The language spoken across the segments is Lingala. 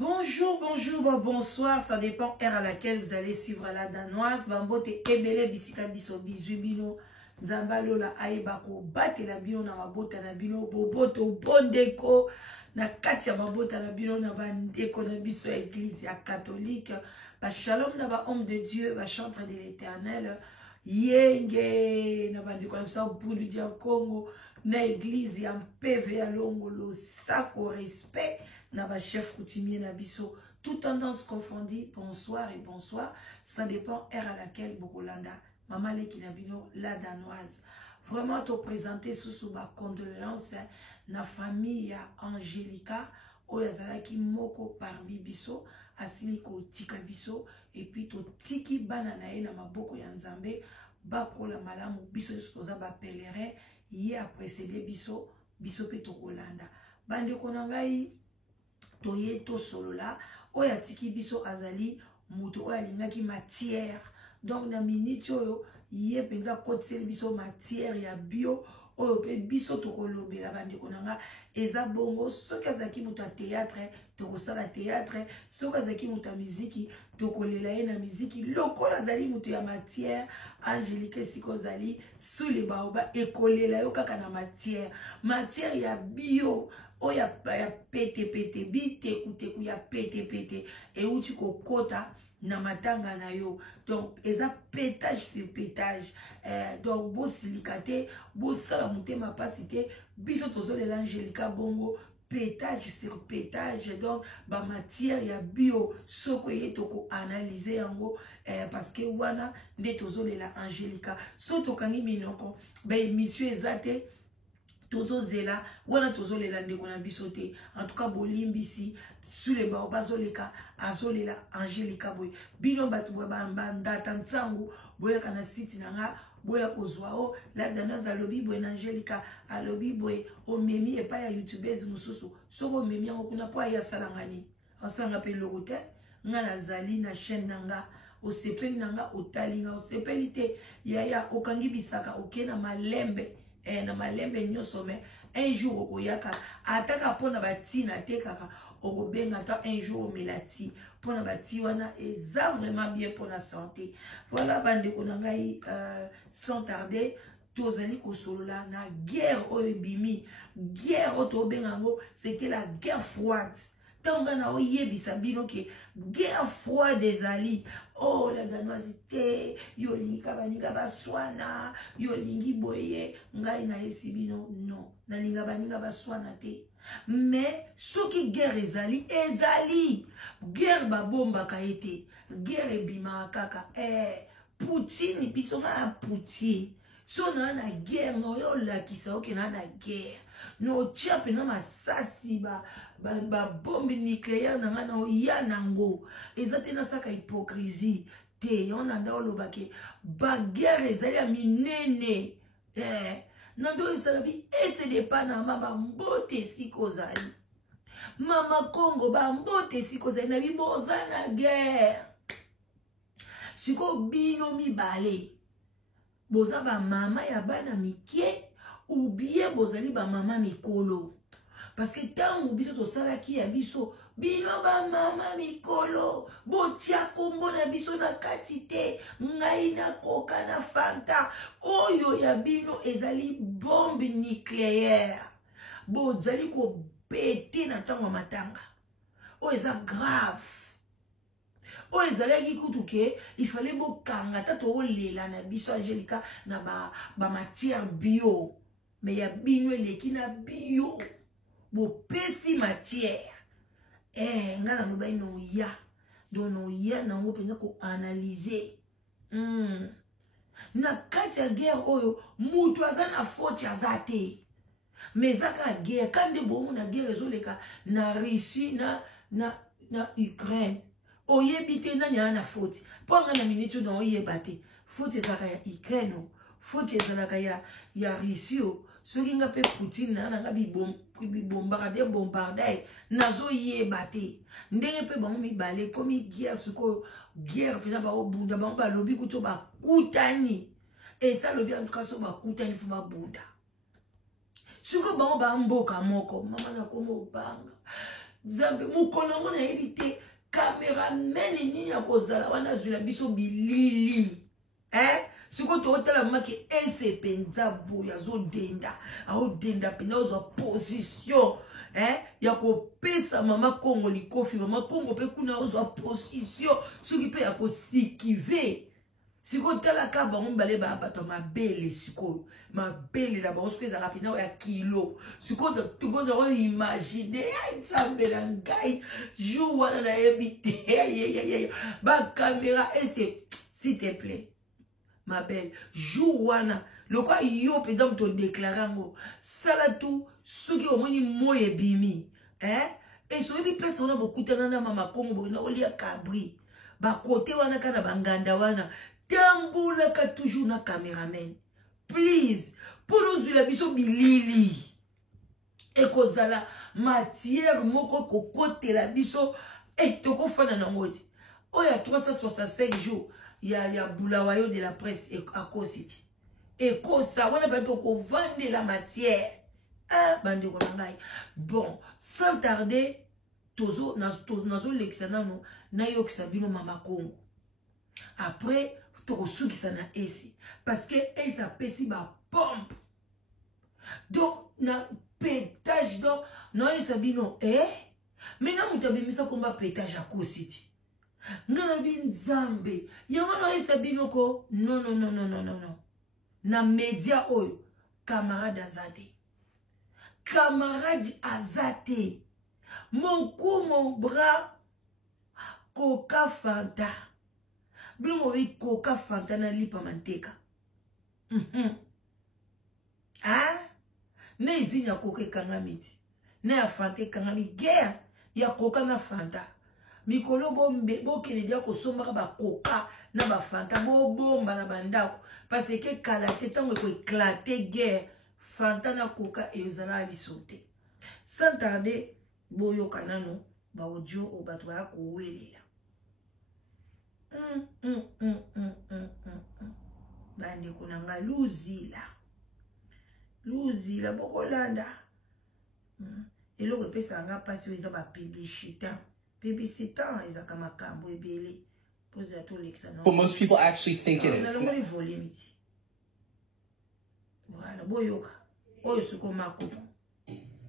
Bonjour, bonjour, bonsoir, ça dépend heure à laquelle vous allez suivre la danoise. Bambote ebele bisika biso bizubino. Nzambalo la aebako bate la bino na mabota na bino boboto bondeko na kati ya mabota na bino na bandeko na biso église ya catholique. Ba shalom na ba homme de Dieu, ba chantre de l'Éternel. Yenge na bandeko na biso bundu dia Congo na église ya PV ya Longolo sako respect. Naba chef coutumier na biso, tout tendance confondue, bonsoir et bonsoir, ça dépend heure à laquelle Bokolanda, maman Leki Nabino, la danoise. Vraiment te présenter sous ma condoléance na famille ya Angelica, oyazalaki moko parmi biso, asiliko tika biso, et puis to tiki bananae na maboko ya Nzambe, bako la malamu biso toza ba pèlerin, yé a précédé biso, biso pe to Kolanda. Bande konangai, toye to solo la oya tiki biso azali muto oya lingaki matière donc na minute oyo ye penza kotseli biso matière ya bio oyo pe biso tokolobela bandeko nanga eza bongo soki azaki muto ya théâtre tokosala théâtre soki azaki muto ya miziki tokolela ye na miziki lokola azali muto ya matière Angelique siko zali sous les baoba ekolela yo kaka na matière ya bio oya pete biteku ya pete et où tu kokota na matanga na yo donc eza pétage sur pétage donc bo silikate bo sala mutema pasite biso tozolela Angelica bongo pétage sur pétage donc ba matière ya bio soko yetoko analyser yango parce que wana nde tozolela Angelica so tokangi minoko ba émission ezate tozo zela wana tozo lela ndeko na biso te en tout cas bolimbisi sous les bao bazoleka azolela Angelica boy bino batu ba ndata nsangu boya kana site nanga boya kozwa o la danoise alobi boy na Angelica alobi boy o memi e pa ya youtubeuse mususu soko memi yango kuna po ya salangani osanga pe logote ngana zali na chaîne nanga o sepeli nanga otalinga o sepeli te ya okangi bisaka okena malembe na malembe nyosome un jour okoyaka ataka pona batina te kaka okobenga ta un jour omelati pona bati wana eza vraiment bien pour la santé. Voilà bande konangai sans tarder tozali kosolola na guerre oebimi guerre otobengango c'était la guerre froide. Tanga na oyebisa bino ke guerre froide ezali oh la danoisité yo lingi kabaninga baswana yo lingi boye ngai na yesi bino non na linga baninga baswana te mais soki guerre ezali guerre babomba ka ete guerre ebima kaka Poutine biso na Poutine so na guerre no yo lakisa oke na guerre no tia pena masasi ba bombe nucléaire nanga na ya nango ezate na saka hypocrisie te on anda olobake ba guerre ezali ya minene nando isalabi ese de pana mama mbote sikozali mama Congo ba mbote sikozali na biboza na guerre siko bino mibale boza ba mama ya bana mikie ou bien bozali ba mama mikolo parce que tango biso to salaki ya biso bino ba mama mikolo botia kombo na biso na kati te ngai na koka na fanta oyo ya bino ezali bombe nucléaire bozali ko péter na tango matanga o eza grave o ezalaki kutuke il fallait bokanga tato olela na biso Angelica na ba matière bio mais ya bino eleki na bio bo pesi matière ngana no bay no ya dono ya na ngo pena ko analyser na kati ya guerre oyo mutu azana faute azate mais zaka guerre kande bomu na guerre ezoleka na Russie na Ukraine oyebite nani ana faute ponga na minute no oyebate faute zaka ya Ukraine faute zaka ya Russie soki nga pe Poutine na nga bibombaka de bombardai nazo yeba te ndenge pe bango mibale komi guerre suko guerre pena ba obunda bango balobi kuto bakutani et ça lobi en tout cas so bakutani fu babunda suko bango ba mboka moko mama na komo banga Zambe mukonango na éviter cameraman ni ya kozala wana zula biso bilili. Si vous avez la maman qui est penza boya zo denda, denda pena zo position, ya ko pesa mama Congo li kofi mama Congo pe kuna zo position, ce qui peut ya ko sikive. Si vous avez la ka ba mbale ba bato ma belle siko, ma belle la ba osko za rapina ya kilo. Si vous avez imaginer nzambe la ngai, jou wana na ebite, ba caméra s'il te plaît. Ma belle, Jouana, le quoi yo pedam to déclarango, salatu, suki omoni moye bimi, et so ebi place on a beaucoup de nana mama Congo, na olia cabri, ba côté wana kana banganda wana, tambula ka toujours na cameraman, please, pour nous la biso bilili, et kozala matière moko kokote la biso, toko fana na ngoti, oya 365 jours. Il y a Boulawayo de la presse et à Kositi. Et Kosa, on a besoin de vendre la matière. Bon, sans tarder, Tozo, nazo l'exana no, na yo kisabino mama Congo. Après, Tozo qui s'en a esi. Parce que elle pesi ba pompe. Donc, na pétage donc, na yo sabino, maintenant, mutabimisa komba pétage à Kositi. Ngana bin zambe yamana yo sabino ko non na media oyo camarade azate mon cou mon bras coca fanta bimo wi coca fanta na lipa manteka ne izinya coca kangamiti ne ya fanta kangami guerre ya coca na fanta mikolo bo kenedia ko somba ba coca na ba fanta bo bomba na bandako parce que kalate tango ko éclater guerre fanta na coca et zala li sauter sans tarder boyo kanano ba audio o bato ba ko welela bande kunanga luzila bokolanda eloko pesa nga pasi oza ba publicité But most people actually think it is.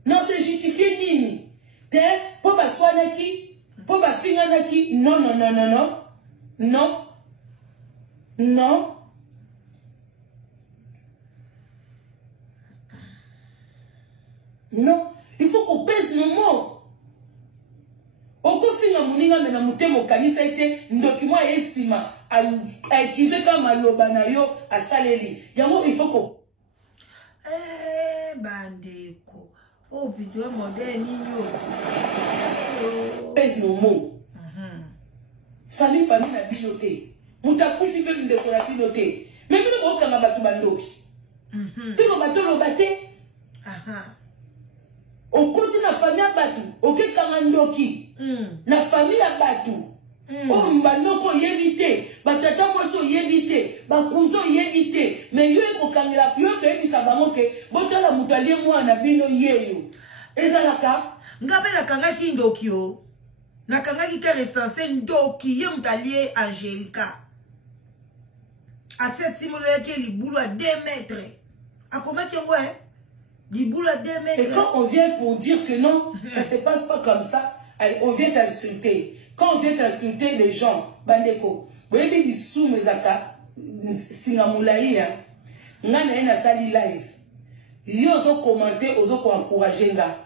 Non, c'est justifié nini. Pour ma soignaki, pour ma finganaki. Non. Non, il faut qu'on pèse nos mots. Oko finga muninga mena mutemo kanisa ite document esima a utiliser comme maloba na yo a saleli. Yango il faut ko bandeko. Oh video moderne yo. Pèse nos mots. Famille na biloté. Mutakufi pe ndeko la biloté. Même no okanga batu bandoki. Tino batolo baté. Okoti na famille batu, oke kangandoki. Na famille batu. O mbanoko yebite, batata moso yebite, bakuzo yebite, mais yo ko kangela yo bebi sabango ke botala mutalie mwana bino yeyo. Ezalaka ngabe na kangaki ndoki yo. Na kangaki ke recensé ndoki ye mutalie Angelica. A cette simulé ke libulu à 2 mètres. A combien tu vois libulu à 2 mètres. Et quand on vient pour dire que non, ça se passe pas comme ça, on vient t'insulter. Quand on vient t'insulter les gens, bandeko, webi di sou mezaka singamulaïa, ngana ena sali live. Yo zo commenter, ozo ko encourager nga.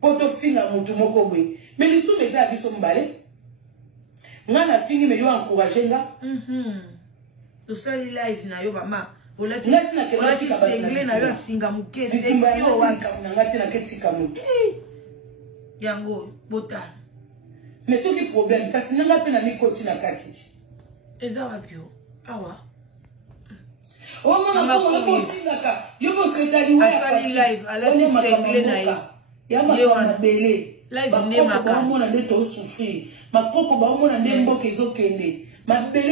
Poto finga mutu moko bwe. Mais li sou meza biso mbale. Ngana fingi me yo encourager nga. To sali live na yo mama. Olati sengle na yo singa muke sexy o waka. Ngati na ketika muke. Yango bota. Mais ce qui est problème, parce que nous avons fait un côté dans le quartier. Et ça va bien. Ah ouais. Oh mon Dieu, je pense que tu as dit live, à la télé, il y a ma belé. Live, je ma souffrir. Ma coco, ma belé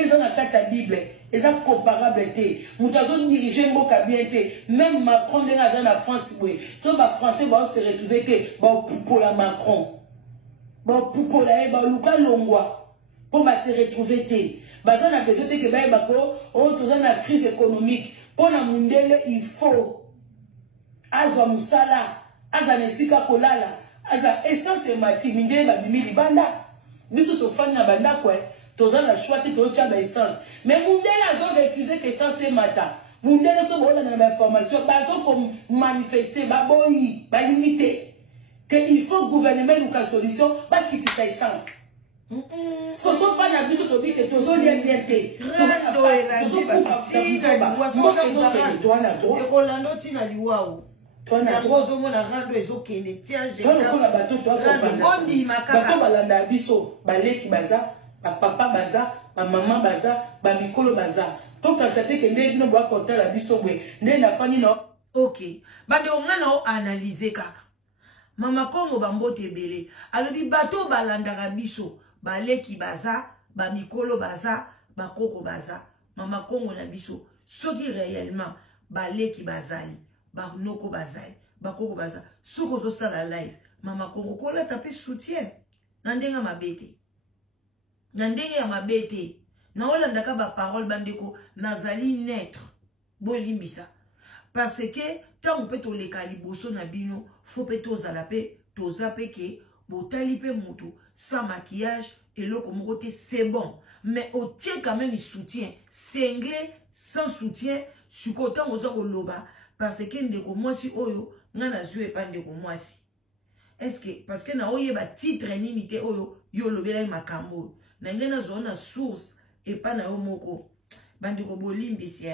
dans la Bible. Et ça comparable était. Moutazo diriger mboka bien était. Même Macron dans la France, oui. So ba français ba se retrouver était. Ba pour la Macron. Ba pour la ba Luka Longwa. Pour ba se retrouver était. Ba ça na besoin que ba ba ko on toujours na crise économique. Pour la mundele il faut azwa musala, azwa nesika kolala, azwa essence mati mindele ba bimi libanda. Biso to fanya banda quoi. Toza na choix te to tia ba essence. Mais mundele azo refuser que essence mata. Mundele so bola na ba information bazo comme manifester ba boyi, ba limiter. Que il faut gouvernement ou ka solution ba quitter sa essence. Ce sont pas na biso to bi que tozo lien bien te. Rando elandi bati na liwa so ko lando ti na liwa o. Toi na rozo mona rando ezokende tia je. Toi na bato to ondi makaka. Bato balanda biso baleki baza, ba papa baza, ba maman baza, ba mikolo baza. To pensate que ndé bino bwa kota la biso bwe. Ndé na fani no. OK. Bande ongana o analyser kaka. Mama Kongo bambote ebele. Alobi bato balanda biso. Baleki baza, ba mikolo baza, ba koko baza. Mama Kongo na biso. Soki réellement baleki bazali. Ba noko bazali. Ba koko baza. Soko zo sala live. Mama Kongo kola tape soutien. Nandenga mabete. Nandenge ya mabete. Na olandaka ba parole bandeko. Nazali naître. Bolimbisa. Parce que tant on peut to le caliboso na bino, faut peut to zalape, to zapeke, botali pe moto, sans maquillage, et le comme côté c'est bon. Mais au tient quand même il soutient. Cinglé, sans soutien, sur côté on zo loba. Parce que ndeko moi si oyo, ngana zue pas ndeko moi si. Est-ce que, parce que na oye ba titre nini te oyo, yo lobela makambo. Na ngena zona source, et pas na yo moko. Bandeko bolimbisi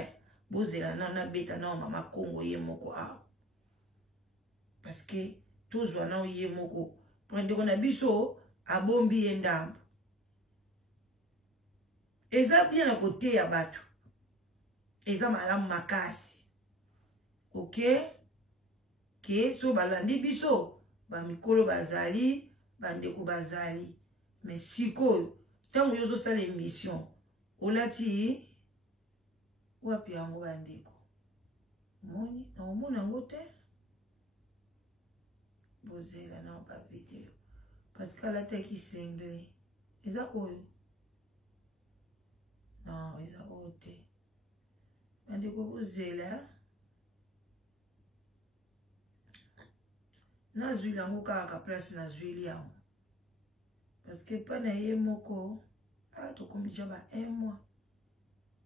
bozela na beta na mama Kongo ye moko a parce que tozwa na ye moko prendre ko na biso abombi endambo eza bien à côté ya bato eza malamu makasi OK ke so balandi biso ba mikolo bazali bandeko bazali mais sikoyo tango yozo sala émission olati wapi yango bandeko moni na omona ngo te bozela na ba video parce que la teki single eza oyo non eza oyo te bandeko bozela nazwi lango kaka place nazweli yango parce que pa na ye moko tokomi jaba 1 mois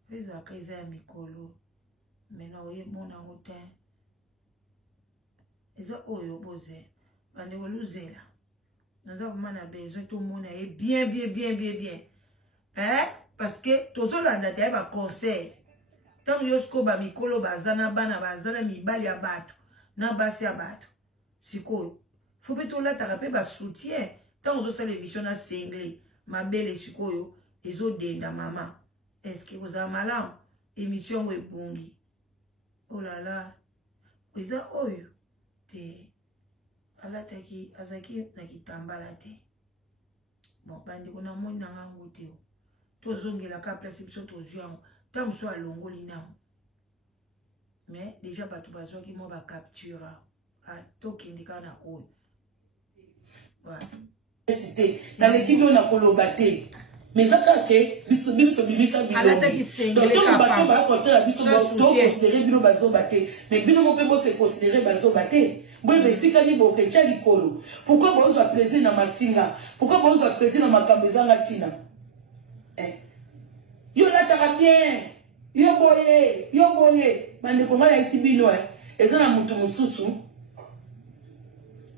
les accueils à mikolo maintenant oye mon angotin eza oyo boze bande woluzela naza vraiment na besoin tout monde est bien hein parce que tozolanda te ba conseil tant yosko ba mikolo bazana bana bazana mibali ya bato na basi ya bato sikoyo faut beto la tarape ba soutien tant ozo sala émission na single mabele sikoyo ezo denda mama. Est-ce que vous avez malin? Émission Webongi. Oh là là. Vous avez oyo. Te. Alataki. Azaki. Naki tambala te. Bon, bandi kona moni nanga ngote. Tozongi la ka place biso tozuango. Tam so alongo lina. Mais déjà batu bazo ki mo ba capture. Ah, toki ndika na oyo. Ouais. C'était dans l'équipe on a kolobate. Mais ça que biso to bibisa bilo. Alataki single ka pa. Ba ko to biso to considérer bino bazo baté. Mais bino mo pe bo se considérer bazo baté. Boy be sika ni bo ke tchali kolo. Pourquoi bo zo plaisir na mafinga? Pourquoi bo zo plaisir na makambeza nga tina? Yo la ta bien. Yo boye. Mande ko ngala isi bino Eza na mutu mususu.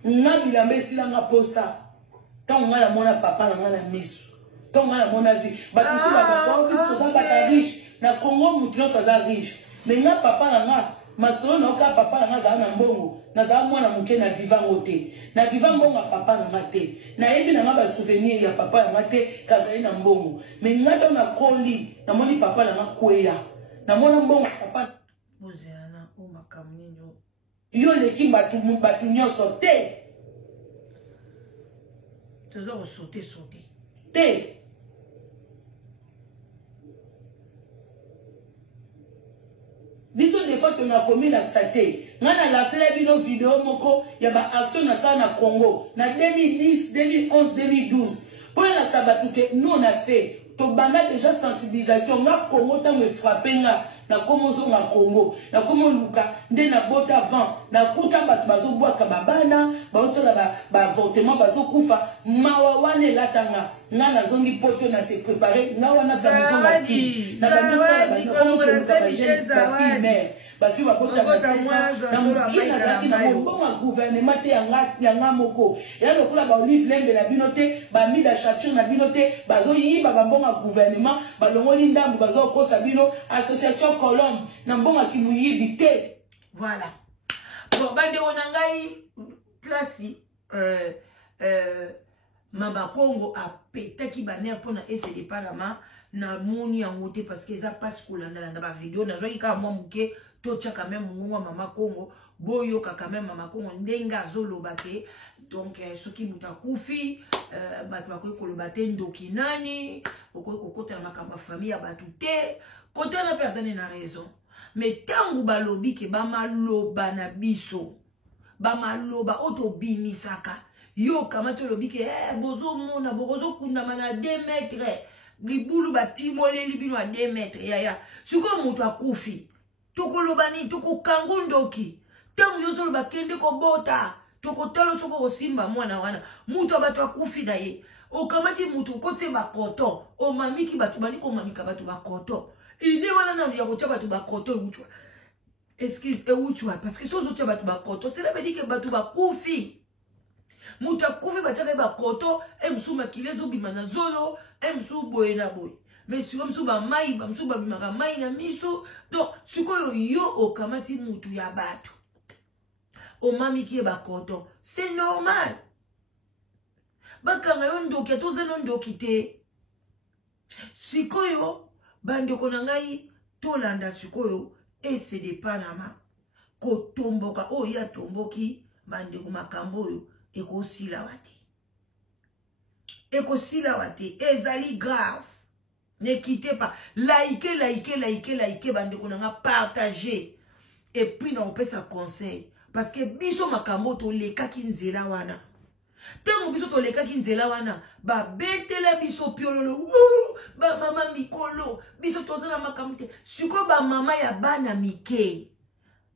Nga bilambe sila nga posa. Tant ngala mona papa na ngala misu. Tant ngala mona vie. Batusi ba biso za bata riche. Na Congo mutu no sa riche. Mais nga papa na nga masolo na ka papa na nga za na mbongo. Na za mwana muke na vivango te. Na vivango nga papa na nga te. Na yebi na nga ba souvenir ya papa na nga te kazali na mbongo. Mais nga to na koli na moni papa na nga kweya. Na mona mbongo papa bozana o makamninyo. Yo leki batu nyonso te. Tozo sauter. Te. to na komi la sate ngana la sele bino video moko ya ba action na sa na Congo na 2010 2011 2012 pour la sabatu que nous on a fait to banda déjà sensibilisation na Congo tant me frapper na komozo na Congo na komo luka nde na bota vent na kuta batu bazo bwaka babana bazo ba avortement bazo kufa mawa wane latanga na zongi poste na se préparer na wana za maison na ki na bando sala bando komo ba mère ba fi ba bota ba sesa na mukina za kina mbonga gouvernement te yanga moko ya lokula ba Olive Lembe na binote ba mida chature na binote bazo yiba ba mbonga gouvernement ba longoli ndambu bazo kosa bino association Colombe nambonga kimuyibi te. Voilà. Bon bande onangai place Mama Congo a pété ki baner pona ese de parama na moni yango te parce que eza passe kolanda na ba vidéo na joyi ka mwa muke to tcha quand même ngwa Mama Congo boyo ka quand même Mama Congo ndenga zoloba ke donc soki muta kufi batu bakoyi koloba te ndoki nani okoyi kokota na makamba famille ya batu te kota na personne na raison mais tangu balobi ke bamaloba na biso bamaloba oto bimisaka yo kamata lobi ke bozo mona bozo kundama na 2 mètres libulu batimole libino a 2 mètres ya siko mutu akufi tokoloba ni tokokangu ndoki tangu yo zolo bakende ko bota tokotalo soko kosimba mwana wana mutu abato akufi na ye okamati mutu kote bakoto o mamiki batu bani ko mamika batu bakoto ine wana na ya kotia batu bakoto euchwa excuse euchwa parce que sozo tia batu bakoto cela veut dire que batu bakufi mutu akufi bataka bakoto emsu makilezo bimana zolo emsu boye na boye mais si emsu ba mai ba emsu ba bimaka mai na miso donc sikoyo yo okamati mutu ya batu o mami ki bakoto c'est normal bakanga yo ndoki atozana ndoki te sikoyo bandeko na ngai tolanda sikoyo ese de Panama kotomboka o ya tomboki bandeko makambo oyo ekosila wate ezali grave ne quittez pas likez bandeko na nga partager et puis na opesa conseil parce que biso makambo to lekaki nzela wana tango biso to lekaki nzela wana ba betela biso piololo ba mama mikolo biso tozana makambo te siko ba mama ya bana mike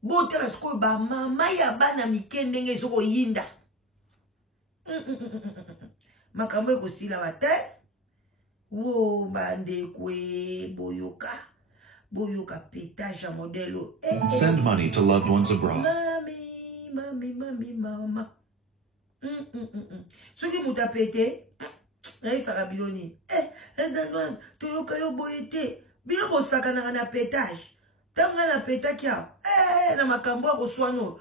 botela siko ba mama ya bana mike ndenge soko yinda makambo ekosila wate wo bande kwe boyoka pétage modelo Send money to loved ones abroad. Mama. Soki muta pete, na yisaka biloni. Danoise, toyoka yo boyete. Bino bo sakana na pétage. Tanga na pétage ya. Na makambo ya koswano.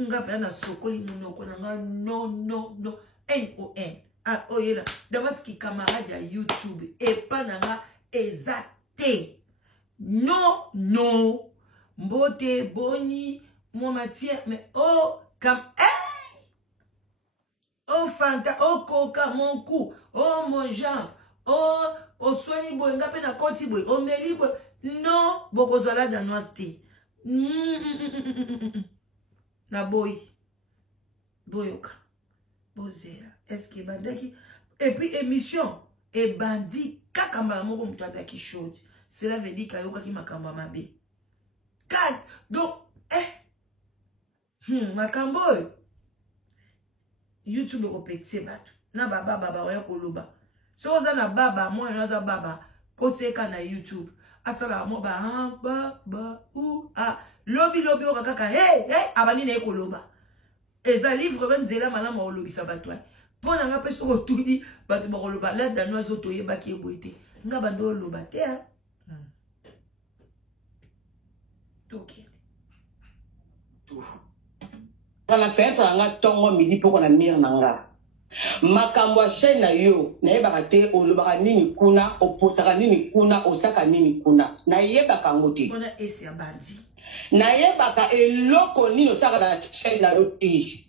Ngape na sokoli munoko na nga no. N-O-N. Ah, oyela. Damaski camarade ya YouTube. Epa na nga ezate. No. Mbote, boni, mon matière, mais oh, comme, oh, fanta, oh, coca, mon cou, oh, mon jambe, oh, soigni boy, ngape na koti boy, oh, meli boy, non, bokozala danoise te. Na boy, boyoka, bozera, est-ce que bandaki, et puis émission, et bandi, kakamba moko mutazaki chaude, cela veut dire kayoka ki makamba mabe. Donc, makambo YouTube opetse batu na baba waya koloba so za na baba mo na za baba koteka na YouTube asala mo ba lobi okaka hey abani na ekoloba eza livre benzela malama olobisa batu pona nga peso otudi batu bakoloba la danoise otoyeba ki eboite nga bando loba te ok. Kana fête nga tongo midi poko na mir nanga. Makambo chaîne yo na yeba te olobaka nini kuna opostaka nini kuna osaka nini kuna na yeba kangote. Ona esi abandi. Na yeba ka eloko nini osaka na chaîne yo ti.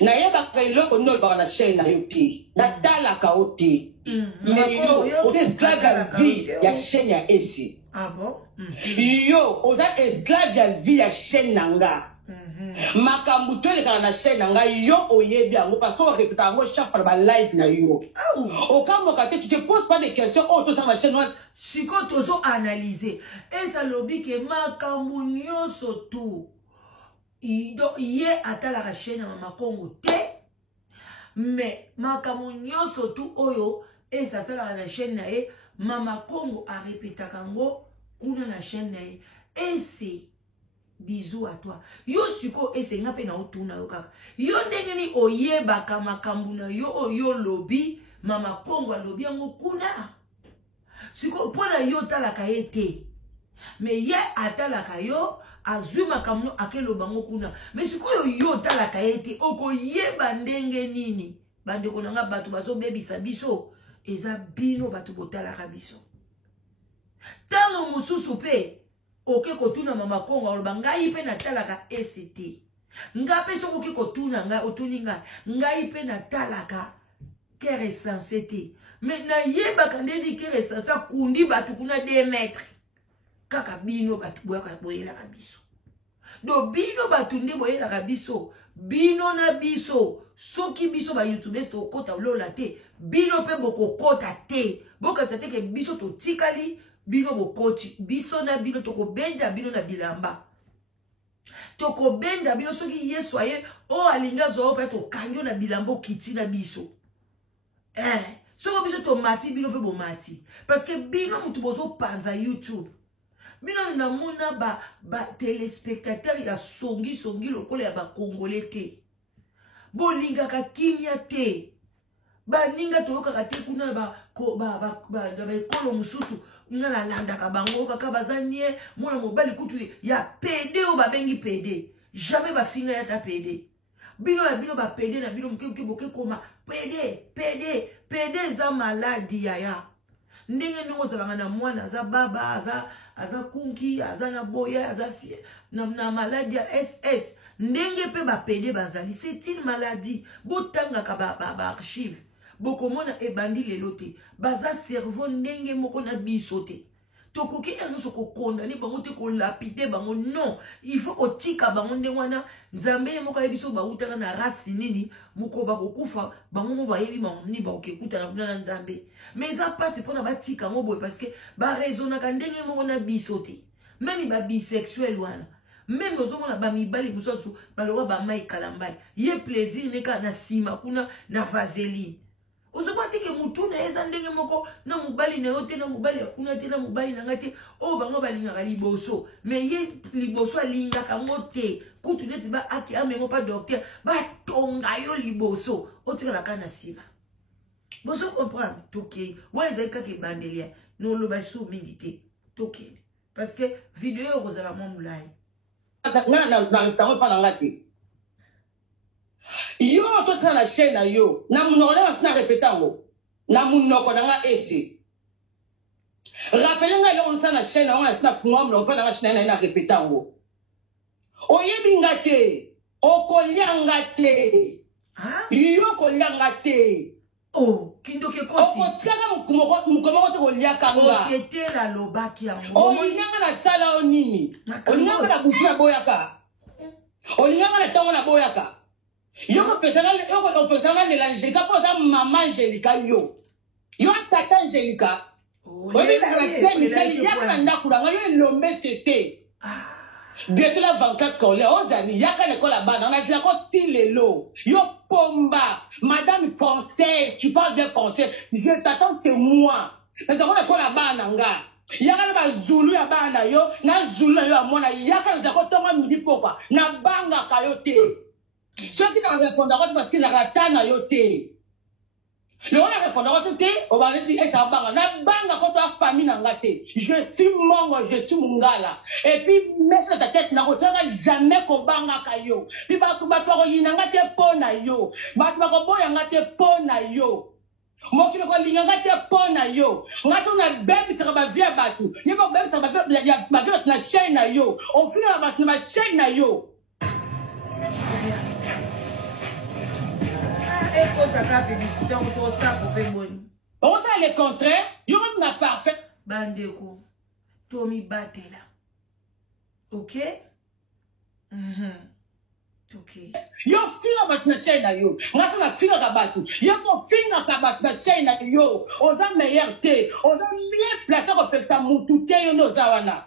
nayebaka eloko nini olobaka na chaîne na yo te natalaka o te mais yo oza esclave ya vie ya chaîne ya esi yo oza esclave ya vie ya chaîne na nga makambo to elekaka na chaîne na ngai yo oyebi yango parce que orepeta yango chaque fois na balive na yo okamoka te tu te poses pas de questions oyo tosala na chaîne wana sikoyo tozo analyse ezalobi ke makambo nyonso tu ye atalaka chaîne ya mama Congo te mais makambo nyonso tu oyo esasalaka na chaîne na ye mama Congo arepetaka yango kuna na chaîne na ye ese bisous à toi yo siko ese nga pe na otuna yo kaka yo ndenge ni oyebaka makambo na yo oyo lobi mama Congo alobi yango kuna siko pona yo talaka ye te mais ye atalaka yo azwi makambo akelo bango kuna mais sikoyo yo talaka ye te okoyeba ndenge nini bandeko na nga bato bazobebisa biso eza bino bato botalaka biso ntango mosusu pe oke kotuna mama Congo aloba ngai pe natalaka ST nga pe soko oke kotuna nga otuni ngai pe natalaka kere sensé te mais nayebaka ndeni kere sensé kundi bato kuna 2 mètres kaka bino bato boyelaka biso do bino bato nde boyelaka biso bino na biso soki biso ba youtubers to kota lola te bino pe bokokota te bokata te ke biso to tikali bino bokoti biso na bino tokobenda bino na bilamba tokobenda bino soki yesu aye o alinga zo pe to kanyo na bilamba kiti na biso soko biso to mati bino pe bomati parce que bino mutu bozo panza YouTube bino na mona ba téléspectateur ya songi lokola ya ba congolais te bolinga ka kimia te baninga toyoka te kuna ba ekolo mususu ngana landa ka bango kaka bazanie mona mobali kutu ya PD o babengi PD jamais ba finga ya ta PD bino ya bino ba PD na bino mke boke koma PD za maladi ya ndenge ndongo zalanga na mwana za baba aza kunki aza na boya aza na maladie ya SS ndenge pe ba PD bazali c'est une maladie botanga ka ba archive bokomona ebandi lelo te baza cerveau ndenge moko na biso te tokoki yango kokondane bango te ko lapide bango non il faut otika bango ndenge wana nzambe moko yebiso ba utaka na race nini moko ba kokufa bango mo ba yebi bango ni ba okekuta na nzambe mais ça passe pour na batika ngo boy parce que ba raisonna ka ndenge moko na biso te même ba bisexuel wana même ozomona ba mibali musosu baloba ba mai kalambai ye plaisir neka na sima kuna na vaseline ozopati ke mutuna eza ndenge moko na mubali na yote na mubali akuna te na mubali na ngate o bango balingaka liboso mais ye liboso alingaka ngote kutu neti ba aki amengo pa docteur ba tonga yo liboso otika la kana sima boso comprendre toke weza kake bandelia no lo ba su mingi te toke parce que vidéo yo kozala mo mulai na tango pa ngati yo to na chaîne na yo na munoko na sina repetango na munoko na nga ese rappelez nga lo on na chaîne na nga sina funwa munoko na nga chaîne na repetango oyebi ngate okolianga te yo kolianga te oh kindoke koti okotiaka mukomoko te koliaka nga oketela lobaki yango olinganga na sala onini olinganga na bufu na boyaka olinganga na tango na boyaka yo ko pesanga de l'Angelica pour ça maman Angelica yo tata Angelica obi la tata Michel yaka ndakura yo lombe cc bientôt la 24 scolaire ozani yaka l'école là-bas on a dit la ko tilelo yo pomba madame française tu parles bien français je t'attends c'est moi parce qu'on a ko là-bas nanga yaka na bazulu ya bana yo na zulu yo amona yaka na ko tonga midi popa na banga kayote ceux qui n'ont répondu parce qu'ils n'ont pas yoté. Le on a répondu à tout, on va dire, et ça va, na banga contre la famille n'a gâté. Je suis mongo, je suis mungala. Et puis, mettre ta tête n'a jamais qu'on banga kayo. Puis, bah, tu vas y n'angate pona yo. Bah, tu vas y pona yo. Moi, qui ne vois l'ingate pona yo. Ngato na bébé, ça va via batu. N'y pas bébé, ça va via ma bébé, na chaîne na yo. Au final, ma chaîne na yo. ekotaka publicité okosako mpe boni okosala le contraire yo na parfait bandeko tomibatela ok ok yo finga bato na chaîne na yo nga so nafingaka bato yo kofingaka bato na chaîne na yo oza meilleur te oza mieux placé kopekisa mutu te yo nde oza wana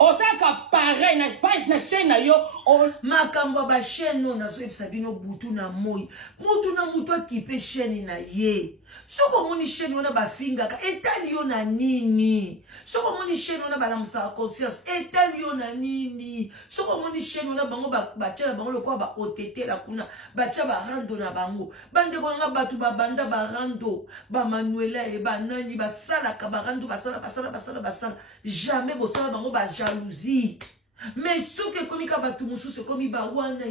osalaka pareil na page na chaîne na yo makambo ya bachaîne oyo nazoyebisa bino butu na moi mutu na mutu akipe chaîne na ye soki omoni chaîne wana bafingaka etali yo na nini soki omoni chaîne wana balamusaka conscience etali yo na nini soki omoni chaîne wana bango batia na bango lokola baotetela kuna batia barando na bango bandeko nanga bato babanda barando bamanuela e banani basalaka barando basala jamais bosala bango bajalousie mais soki ekomi ka bato mosusu ekomi bawana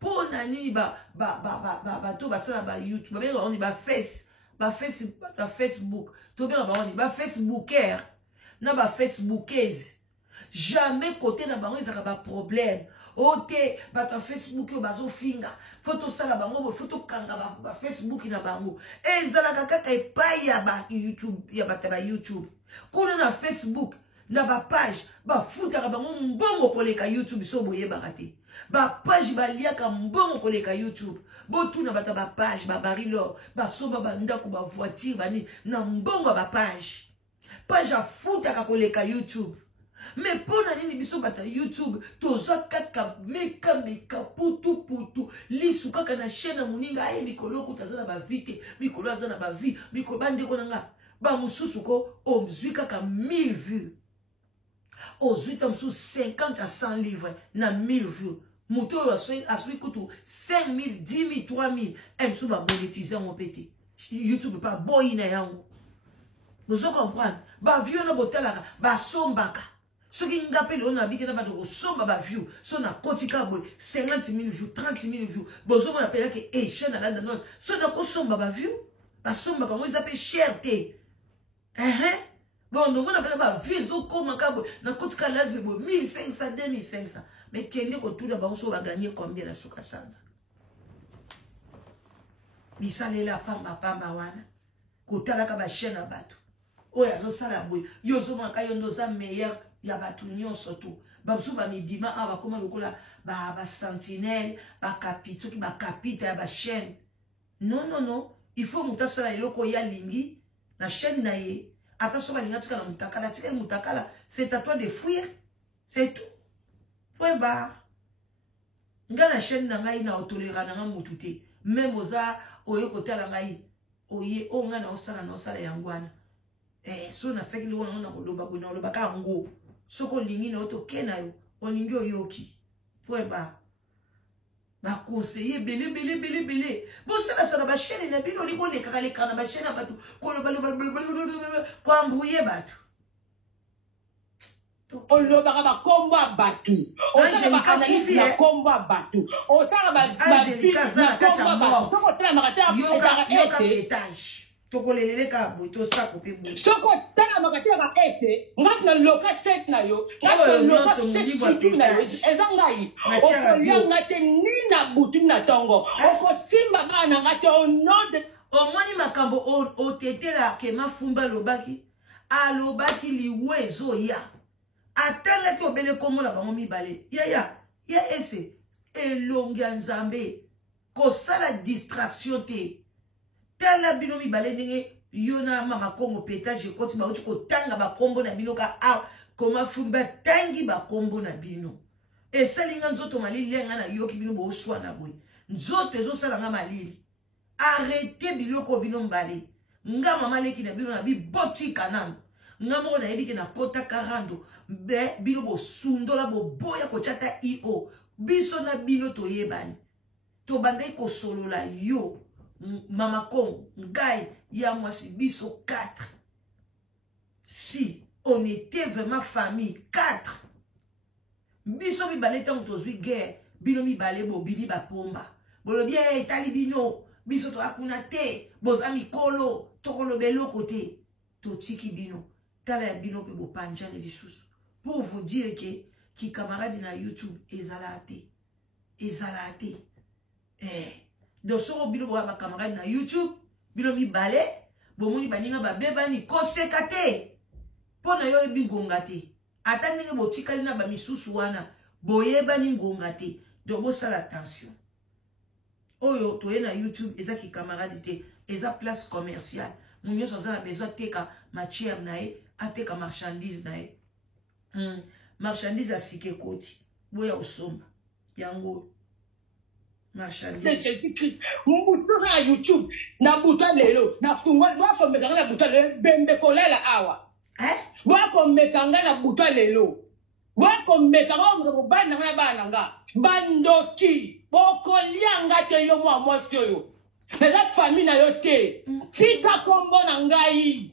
mpona nini bato basala bayoutube babenga bango ni bafacebook tobenga bango ni bafacebooker na bafacebookese jamais kote na bango ezalaka baproblème ote bato ya facebook oyo bazofinga fo tosala bango boye fo tokanga bafacebook na bango ezalaka kaka epai ya bato ya bayoutube kuna na facebook na bapage bafutaka bango mbongo koleka youtube so boyebaka te bapage baliaka mbongo koleka youtube botuna bato bapage babarilor basoba bandako bavoiture bani na mbongo ya bapage page afutaka koleka youtube mais mpona nini biso bato youtube tozwa kaka meka putu lisu kaka na chaîne na moninga aye mikolo okuta aza na bavi te mikolo aza na bavi mikolo bandeko na nga bamosusu ko ozwi kaka 1000 vues ozwi ta mosusu 50 à 100 livres na 1000 vues moto oyo aswi kutu 5000 10000 3000 mosusu bamonétise yango mpe te youtube pa boyi na yango bozo comprendre baview na botalaka basombaka soki nga mpe lelo na bike na bato kosomba baview so na kotika boye 50 000 views 30 000 views bozomona mpe yake chaîne alanda note so nakosomba baview basombaka ngo eza mpe cher te bon nomona mpe na baview ezokomaka boye na kotika live boye 1500 2500 mais kende kotuna bango so baganye combien na suka sanza bisalela pamba wana kotalaka bachaîne ya bato oyo azosala boye yo ozomonaka yo ndoza meilleur ya bato nyonso to bamosusu bamidima awa bakoma lokola basentinelle soki bakapita ya bachaîne non il faut moto asala eloko oyo alingi na chaîne na ye ata soki alingi atikala mutakala atikali mutakala c'est à toi de fuir c'est tout point barre nga na chaîne na ngai na otolera na nga mutu te même oza oye kotala ngai oye o nga na osala yango wana so nasakili wana na koloba boye na olobaka yango soki olingi na otoke na yo olingi oyoki point barre baconseiller belé bosalasala bachaîne na bino libolekaka na bachaîne ya bato koloba po ambrouye bato olobaka bakombo ya bato otala baanalyse ya kombo ya bato otala basoki otalamaka te ezaka ete tokoleleleka boye tosako mpe boye soki otalamaka te ya baese ngati na loka set na yo ngati na loka set na yo eza ngai okolianga te ni na butu ni na ntongo okosimba bana nga te onode omoni makambo otetela kema fumba alobaki liwe ezoya atalaki obele kombo na bango mibale ya ese elongi ya nzambe kosala distraction te tala bino mibale ndenge yo na mama kongo petage ekoti bauti kotanga bakombo na bino ka koma fumba tangi bakombo na bino esalinga nzoto malili lenga na yoki bino boswana boye nzoto ezosala nga malili arrêtez biloko bino mbale nga mama leki na bino na bibotika nanu nga moko nayebi ke na kota karando bino bosundola boboya kotiata io biso na bino toyebani tobandai kosolola yo mama kongo ngai ya mwasi biso 4 si on était vraiment famille 4 biso mibale ntango tozwi guerre bino mibale bobili bapomba bolobi etali bino biso toakuna te boza mikolo tokoloba eloko te totiki bino tala ya bino mpe bopanjani lisusu pour vous dire que ki camarade na youtube ezala te donc soko bino boka ba camarade na YouTube bino mibale bomoni baninga babebani koseka te pona yo ebi ngonga te ata ndenge botikali na bamisusu wana boyebani ngonga te donc bosala attention oyo toye na YouTube eza ki camarade te eza place commerciale mon nyonso aza na besoin teka matière na ye ateka marchandise na ye marchandise asike koti boya osomba yango marchandise Jésus-Christ mbuto na YouTube na buta lelo na fungwa bako mekanga na buta lelo bembe kolela awa bako mekanga na buta lelo bako mekanga ngo bana na bana nga bandoki boko lianga te yo mwa mwasi oyo na famille na yo te tika kombo na ngai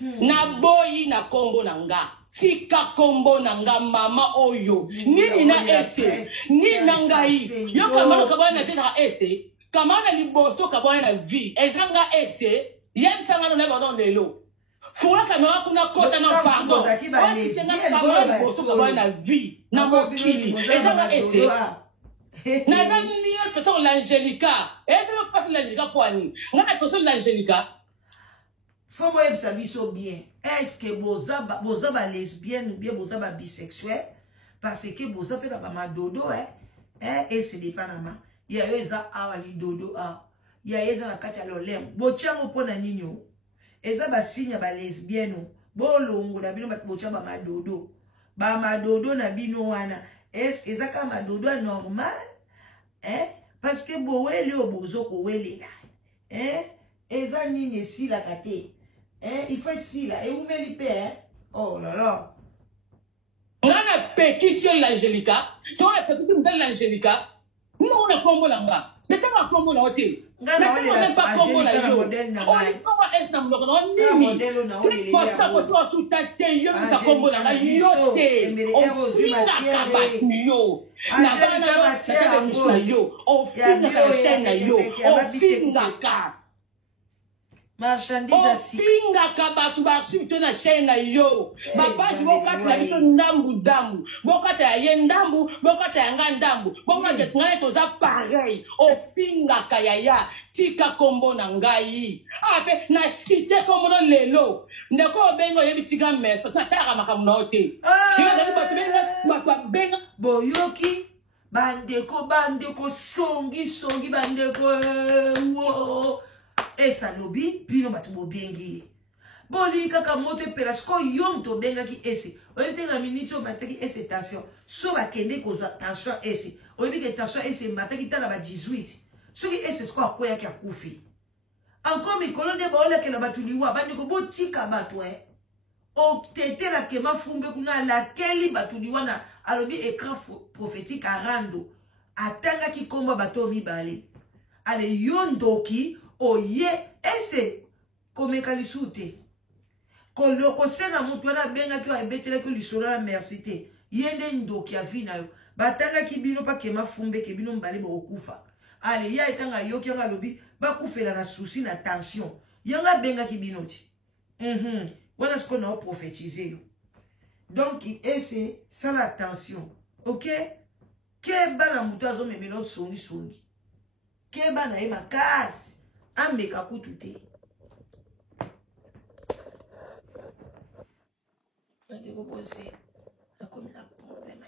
na boyi na kombo na nga tika kombo na nga mama oyo nini na ese nini na ngai yo kamana kabana te na ese kamana liboso kabana na vie ezanga ese yemsanga na ba don lelo fura kamera kuna kota na pardon kamana liboso kabana na vie na mokili ezanga ese na dami miyo personne l'Angelica est-ce que pas l'Angelica poani ngana personne l'Angelica faut moi ça biso bien est-ce que boza ba lesbienne ou bien boza ba bisexuel parce que boza pe na ba madodo et c'est des panama il y a eza awali dodo a il y a eza na kati ya lolem bochango pona ninyo eza ba signe ba lesbienne bolongo na bino ba bochamba madodo na bino wana est eza ka madodo normal parce que bowele obozo ko welela eza nini si la kate il faut si la et vous me lipe oh là là on a pétition l'Angelica on a pétition de l'Angelica nous on a combo là-bas c'est pas combo là hôtel mais même pas combo là yo on est pas est na mloko on nini c'est pour ça que toi tout à te yo ta combo là yo te on finga kabatu yo na bana yo ça de yo on finga ka chaîne yo on finga ka marchandise asika finga kabatu ba sito na chaîne yo ba page bokata na biso ndambu bokata ya ndambu bokata ya nga ndambu bokata ngane toza pareil o finga kayaya tika kombo na ngai ape na cité kombo lelo ndeko bengo yebisika mes parce que ta makambo na ote yo na ba benga boyoki bandeko songi bandeko esa lobi bino batu bobengi boli kaka moto pela sko yom to benga ki ese oyete na minute o bataki ese tension so ba kende ko tension ese oyebi ke tension ese mataki tala ba 18 soki ese sko akoya ki akufi encore mikolo de ba ole ke na batu liwa bandi ko botika batu o tete la kema fumbe kuna la keli batu liwa na alobi écran prophétique arando atanga ki komba bato mibale ale yondoki oye ese komeka lisute koloko sena mutu wana benga ki ebetele ki lisolo la merci te yende ndoki avina yo batanga ki bino pa kema fumbe ke bino mbali bokufa ale ya etanga yoki anga lobi bakufela na souci na tension yanga benga ki bino ti wana ce qu'on a prophétisé yo donc ese ça la tension OK ke bana mutu azo memelo songi ke bana e makasi ameka kutu te ndeko bose akomi na problème